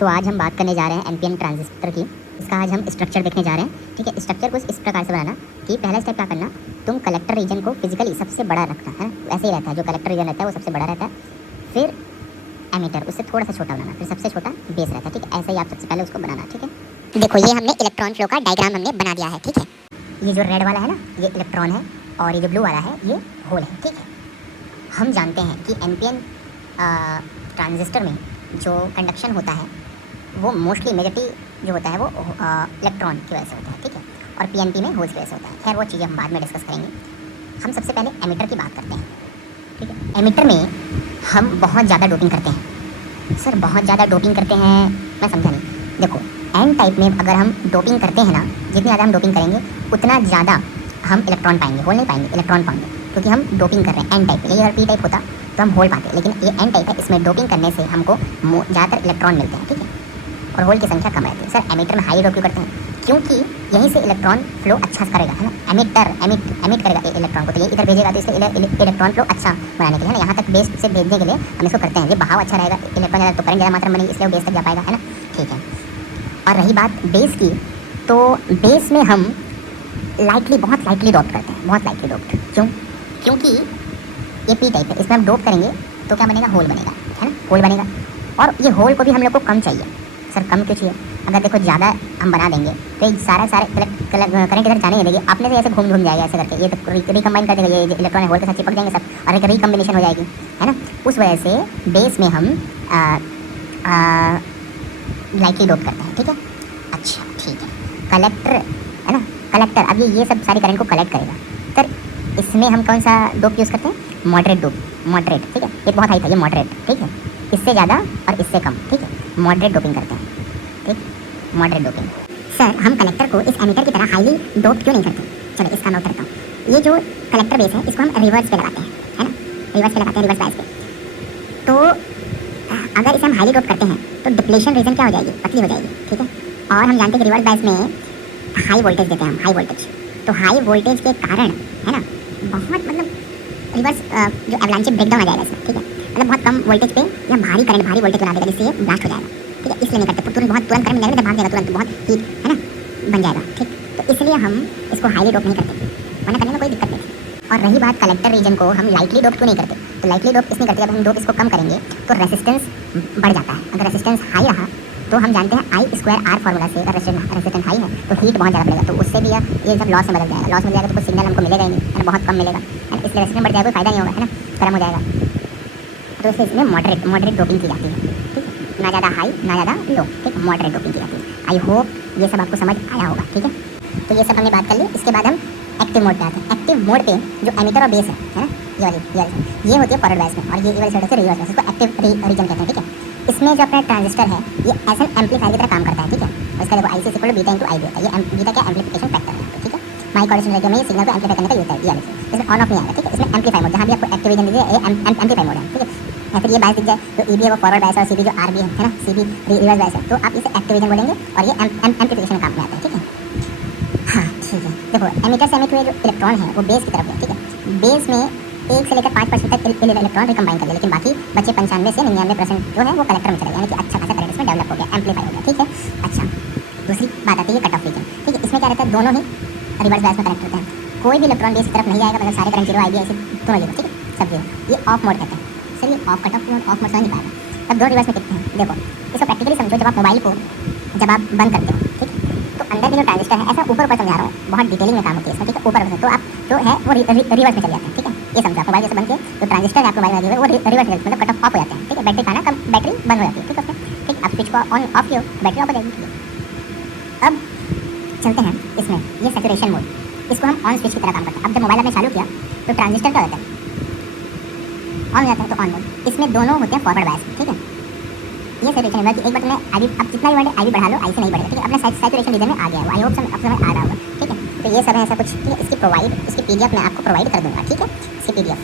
तो आज हम बात करने जा रहे हैं एनपीएन ट्रांजिस्टर की। इसका आज हम स्ट्रक्चर देखने जा रहे हैं। ठीक है, स्ट्रक्चर को इस प्रकार से बनाना कि पहला स्टेप क्या करना, तुम कलेक्टर रीजन को फिजिकली सबसे बड़ा रखना है। ऐसे ही रहता है, जो कलेक्टर रीजन रहता है वो सबसे बड़ा रहता है, फिर एमीटर उससे थोड़ा सा छोटा बनाना, फिर सबसे छोटा बेस रहता है। ठीक है, ऐसे ही आप सबसे पहले उसको बनाना। ठीक है, देखो ये हमने इलेक्ट्रॉन फ्लो का डायग्राम हमने बना दिया है। ठीक है, ये जो रेड वाला है ना, ये इलेक्ट्रॉन है, और ये जो ब्लू वाला है ये होल है। ठीक है, हम जानते हैं कि एनपीएन ट्रांजिस्टर में जो कंडक्शन होता है वो मोस्टली मेजॉरिटी जो होता है वो इलेक्ट्रॉन की वजह से होता है। ठीक है, और पीएनपी में होल्स की वजह से होता है। खैर वो चीज़ें हम बाद में डिस्कस करेंगे। हम सबसे पहले एमिटर की बात करते हैं। ठीक है, एमिटर में हम बहुत ज़्यादा डोपिंग करते हैं। सर बहुत ज़्यादा डोपिंग करते हैं, मैं समझा नहीं। देखो एन टाइप में अगर हम डोपिंग करते हैं ना, जितनी ज़्यादा हम डोपिंग करेंगे उतना ज़्यादा हम इलेक्ट्रॉन पाएंगे, होल नहीं पाएंगे, इलेक्ट्रॉन पाएंगे, क्योंकि हम डोपिंग कर रहे हैं एन टाइप में। यही अगर पी टाइप होता तो हम होल पाते, लेकिन ये एन टाइप है, इसमें डोपिंग करने से हमको ज़्यादातर इलेक्ट्रॉन मिलते हैं। ठीक है, और होल की संख्या कम रहती है। सर एमिटर में हाई डोप क्यों करते हैं? क्योंकि यहीं से इलेक्ट्रॉन फ्लो अच्छा करेगा, है ना। एमिट करेगा इलेक्ट्रॉन को, तो ये इधर भेजेगा, तो इसलिए इलेक्ट्रॉन फ्लो अच्छा बनाने के लिए, है ना, यहाँ तक बेस से भेजने के लिए हम इसको करते हैं। ये बहाव अच्छा रहेगा, इलेक्ट्रॉन ज़्यादा तो करंट ज़्यादा मात्रा में बनेगी, इसलिए वो बेस तक जा पाएगा, है ना। ठीक है, और रही बात बेस की, तो बेस में हम बहुत लाइटली डोप करते हैं, बहुत लाइटली डोप्ड। क्यों? क्योंकि ये पी टाइप है, इसमें हम डोप करेंगे तो क्या बनेगा, होल बनेगा, है ना, होल बनेगा। और ये होल को भी हम लोग को कम चाहिए। सर कम क्यों चाहिए? अगर देखो ज़्यादा हम बना देंगे तो ये सारे करंट इधर जाने नहीं देगी, अपने से ऐसे घूम जाएगा ऐसे करके, ये तो रिकम्बाइन कर देगा, ये इलेक्ट्रॉन होल के साथ चिपक जाएंगे सब, और एक रिकम्बिनेशन हो जाएगी, है ना। उस वजह से बेस में हम लाइटली डोप करते हैं। ठीक है, अच्छा ठीक है। कलेक्टर है ना, कलेक्टर अब ये सब सारी करंट को कलेक्ट करेगा। सर इसमें हम कौन सा डोप यूज़ करते हैं? Moderate dope, moderate. ठीक है, ये बहुत हाई था, ये मॉडरेट। ठीक है, इससे ज़्यादा और इससे कम। ठीक है, मॉडरेट डोपिंग करते हैं। ठीक, मॉडरेट डोपिंग। सर हम कलेक्टर को इस एमिटर की तरह हाईली डोप क्यों नहीं करते? चलो इसका नोट करता हूँ। ये जो कलेक्टर बेस है इसको हम रिवर्स पे लगाते हैं, है ना, रिवर्स पे लगाते हैं, रिवर्स बायस पे। तो अगर इसे हम हाईली डोप करते हैं तो डिप्लेशन रीजन क्या हो जाएगी, पतली हो जाएगी। ठीक है, और हम जानते हैं कि रिवर्स बायस में हाई वोल्टेज देते हैं हम, हाई वोल्टेज। तो हाई वोल्टेज के कारण, है ना, बहुत मतलब रिवर्स जो एवलांचे ब्रेकडाउन आ जाएगा इसमें। ठीक है, मतलब बहुत कम वोल्टेज पे या भारी करंट, भारी वोल्टेज बना देगा, जिससे ये ब्लास्ट हो जाएगा। ठीक है, इसलिए नहीं करते, तुरंत करंट मिल जाएगा, भाग जाएगा तुरंत, बहुत हीट, है ना, बन जाएगा। ठीक, तो इसलिए हम इसको हाईली डोप नहीं करते, वरना करने में कोई दिक्कत नहीं। और रही बात कलेक्टर रीजन को हम लाइटली डोप क्यों नहीं करते? तो लाइटली डोप इसलिए करते, जब हम डोप इसको कम करेंगे तो रेसिस्टेंस बढ़ जाता है। अगर रेसिस्टेंस हाई रहा तो हम जानते हैं I²R फार्मूला से, अगर रेसिस्टेंस हाई है तो हीट बहुत ज़्यादा बढ़ेगा, तो उससे भी ये सब लॉस में बदल जाएगा। लॉस में जाएगा तो कुछ सिग्नल हमको मिलेगा ही नहीं, है ना, बहुत कम मिलेगा, है ना, इसलिए रेसिस्टेंस बढ़ जाएगा, कोई फायदा नहीं होगा, है ना, गर्म हो जाएगा। तो इसलिए इसमें मॉडरेट डोपिंग की जाती है। ठीक, ना ज़्यादा हाई ना ज़्यादा लो। ठीक, मॉडरेट डोपिंग की जाती है। आई होप ये सब आपको समझ आया होगा। ठीक है, तो ये सब हमने बात कर ली। इसके बाद हम एक्टिव मोड पे आते हैं। एक्टिव मोड पे जो एमिटर और बेस है ना, ये होती है फॉरवर्ड बायस में, और ये वाली साइड होती है रिवर्स बायस, इसको एक्टिव रीजन कहते हैं। ठीक है, इसमें जो अपना ट्रांजिस्टर है ये एस एन एम्पलीफायर की तरह काम करता है। ठीक है, और इसका देखो IC = बीटा × IB होता है। ये बीटा क्या एम्पलीफिकेशन फैक्टर है। ठीक है, माइक ऑडिशन रेडियो में ये सिग्नल को एम्पलीफाई करने का यूज़ है। ये इसमें ऑन ऑफ नहीं आएगा। ठीक है, इसमें एम्पलीफाई मोड, जहाँ भी आपको एक्टिव रीजन दीजिए ये एम्पलीफाई मोड है। ठीक है, या फिर ये बायस दिख जाए तो EB है वो फॉरवर्ड बायस, और CB जो RB है ना, CB रिवर्स बायस है, तो आप इसे एक्टिव रीजन बोलेंगे, और ये एम्पलीफिकेशन काम में आता है। ठीक है, हाँ ठीक है। देखो एमिटर से एमिट हुए जो इलेक्ट्रॉन है वो बेस की तरफ है। ठीक है, बेस में 1 से लेकर 5% तक इलेक्ट्रॉन रिकम्बाइन कर दिया, लेकिन बाकी बचे 95 से 99% जो है वो कलेक्टर में चले गए, यानी कि अच्छा खासा करंट इसमें डेवलप हो गया, एम्पलीफाई हो गया। ठीक है, अच्छा दूसरी बात आती है कट ऑफ रीजन। ठीक है, इसमें क्या रहता है, दोनों ही रिवर्स बायस में कनेक्ट होते हैं, कोई भी इलेक्ट्रॉन बेस की तरफ नहीं जाएगा, मतलब सारे करंट जीरो IB ऐसे दोनों जीरो। ठीक है, सब जीरो। ये ऑफ मोड कहते हैं। सर ये of cut off mode, of mode समझ नहीं पाएगा, तब दो रिवर्स में कितने हैं। देखो इसको प्रैक्टिकली समझो, जब आप मोबाइल को जब आप बंद करते हो, ठीक है, तो अंदर के जो ट्रांजिस्टर है, ऐसा ऊपर समझा रहा हूँ, बहुत डिटेलिंग में काम होती है इसमें। ठीक है, ऊपर तो आप जो है वो रिवर्स में चले जाते हैं। ठीक है, ये समझा, मोबाइल जैसे बंद किए तो ट्रांजिस्टर है आपको मोबाइल में लगे हुए वो रिवर्स में, मतलब कट ऑफ हो जाते हैं। ठीक है, बैटरी खाना कम, बैटरी बंद हो जाती है। ठीक है, उसमें ठीक, आप स्विच को ऑन ऑफ किया बैटरी ऑफ हो जाएगी। ठीक है, अब चलते हैं इसमें, ये सैचुरेशन मोड, इसको हम ऑन स्विच की तरह काम करते हैं। अब जब मोबाइल आपने चालू किया तो ट्रांजिस्टर क्या होता है, ऑन हो जाता है, तो ऑन मोड। इसमें दोनों होते हैं फॉरवर्ड बायस। ठीक है, ये सैचुरेशन है कि एक बार तुमने IB, अब जितना भी IB बढ़ा लो, IC नहीं बढ़ेगा। ठीक है, अपने सैचुरेशन रीजन में आ गया है वो, आई होप अब समझ आ रहा होगा। ठीक है, तो ये सब है ऐसा कुछ। ठीक है, इसकी PDF मैं आपको प्रोवाइड कर दूँगा। ठीक है, इसकी PDF